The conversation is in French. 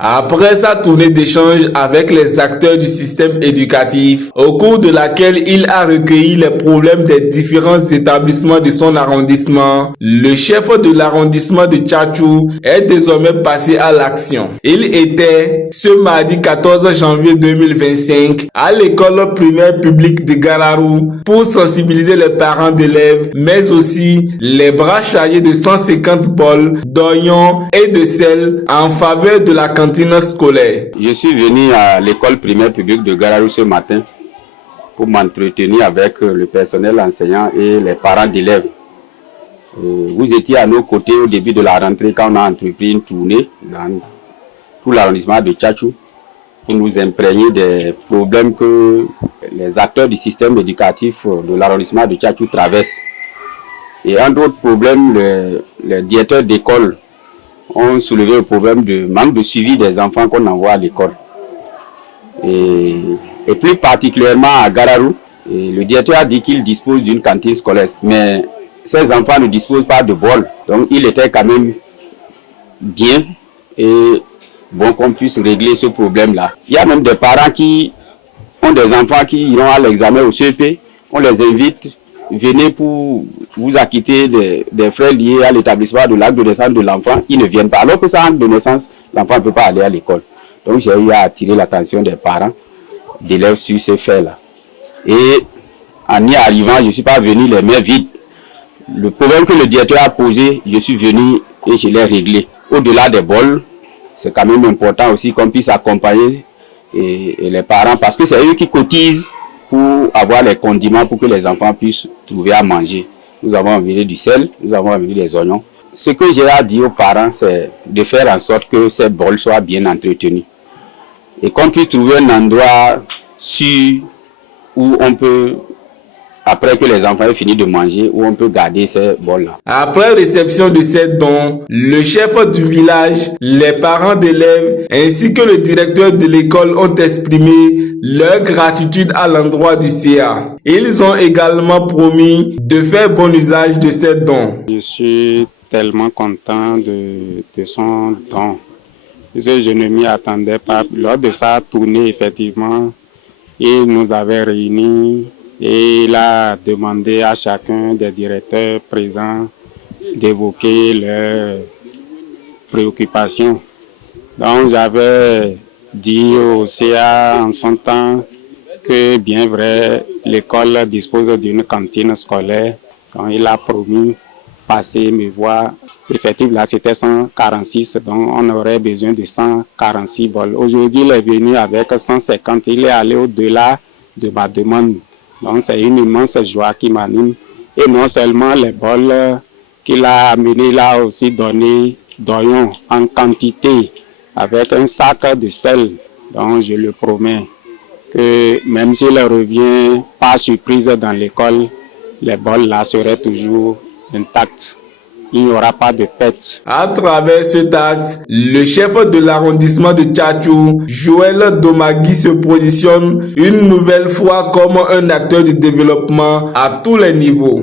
Après sa tournée d'échange avec les acteurs du système éducatif, au cours de laquelle il a recueilli les problèmes des différents établissements de son arrondissement, le chef de l'arrondissement de Tchatchou est désormais passé à l'action. Il était, ce mardi 14 janvier 2025, à l'école primaire publique de Gararou pour sensibiliser les parents d'élèves, mais aussi les bras chargés de 150 bols, d'oignons et de sel en faveur de la cantine scolaire. Je suis venu à l'école primaire publique de Gararou ce matin pour m'entretenir avec le personnel enseignant et les parents d'élèves. Vous étiez à nos côtés au début de la rentrée quand on a entrepris une tournée dans tout l'arrondissement de Tchatchou pour nous imprégner des problèmes que les acteurs du système éducatif de l'arrondissement de Tchatchou traversent. Et un autre problème, les directeurs d'école ont soulevé le problème de manque de suivi des enfants qu'on envoie à l'école. Et plus particulièrement à Gararou, le directeur a dit qu'il dispose d'une cantine scolaire, mais ces enfants ne disposent pas de bol. Donc il était quand même bien et bon qu'on puisse régler ce problème-là. Il y a même des parents qui ont des enfants qui iront à l'examen au CEP, on les invite. Venez pour vous acquitter des frais liés à l'établissement de l'acte de naissance de l'enfant, ils ne viennent pas. Alors que sans acte de naissance, l'enfant ne peut pas aller à l'école. Donc j'ai eu à attirer l'attention des parents d'élèves sur ces faits-là. Et en y arrivant, je ne suis pas venu les mains vides. Le problème que le directeur a posé, je suis venu et je l'ai réglé. Au-delà des bols, c'est quand même important aussi qu'on puisse accompagner et les parents parce que c'est eux qui cotisent pour avoir les condiments pour que les enfants puissent trouver à manger. Nous avons envoyé du sel, nous avons envoyé des oignons. Ce que j'ai à dire aux parents, c'est de faire en sorte que ces bols soient bien entretenus. Et qu'on puisse trouver un endroit sûr où on peut, après que les enfants aient fini de manger, où on peut garder ces bols-là. Après réception de ces dons, le chef du village, les parents d'élèves ainsi que le directeur de l'école ont exprimé leur gratitude à l'endroit du CA. Ils ont également promis de faire bon usage de ces dons. Je suis tellement content de son don. Je ne m'y attendais pas. Lors de sa tournée, effectivement, il nous avait réunis. Et il a demandé à chacun des directeurs présents d'évoquer leurs préoccupations. Donc j'avais dit au CA en son temps que bien vrai, l'école dispose d'une cantine scolaire. Donc il a promis passer me voir. Effectivement, là c'était 146, donc on aurait besoin de 146 bols. Aujourd'hui, il est venu avec 150. Il est allé au-delà de ma demande. Donc c'est une immense joie qui m'anime. Et non seulement les bols qu'il a amenés, il a aussi donné d'oignons en quantité avec un sac de sel. Donc je le promets que même s'il revient par surprise dans l'école, les bols là seraient toujours intacts. Il n'y aura pas de pète. À travers cet acte, le chef de l'arrondissement de Tchatchou, Joël Domagui, se positionne une nouvelle fois comme un acteur de développement à tous les niveaux.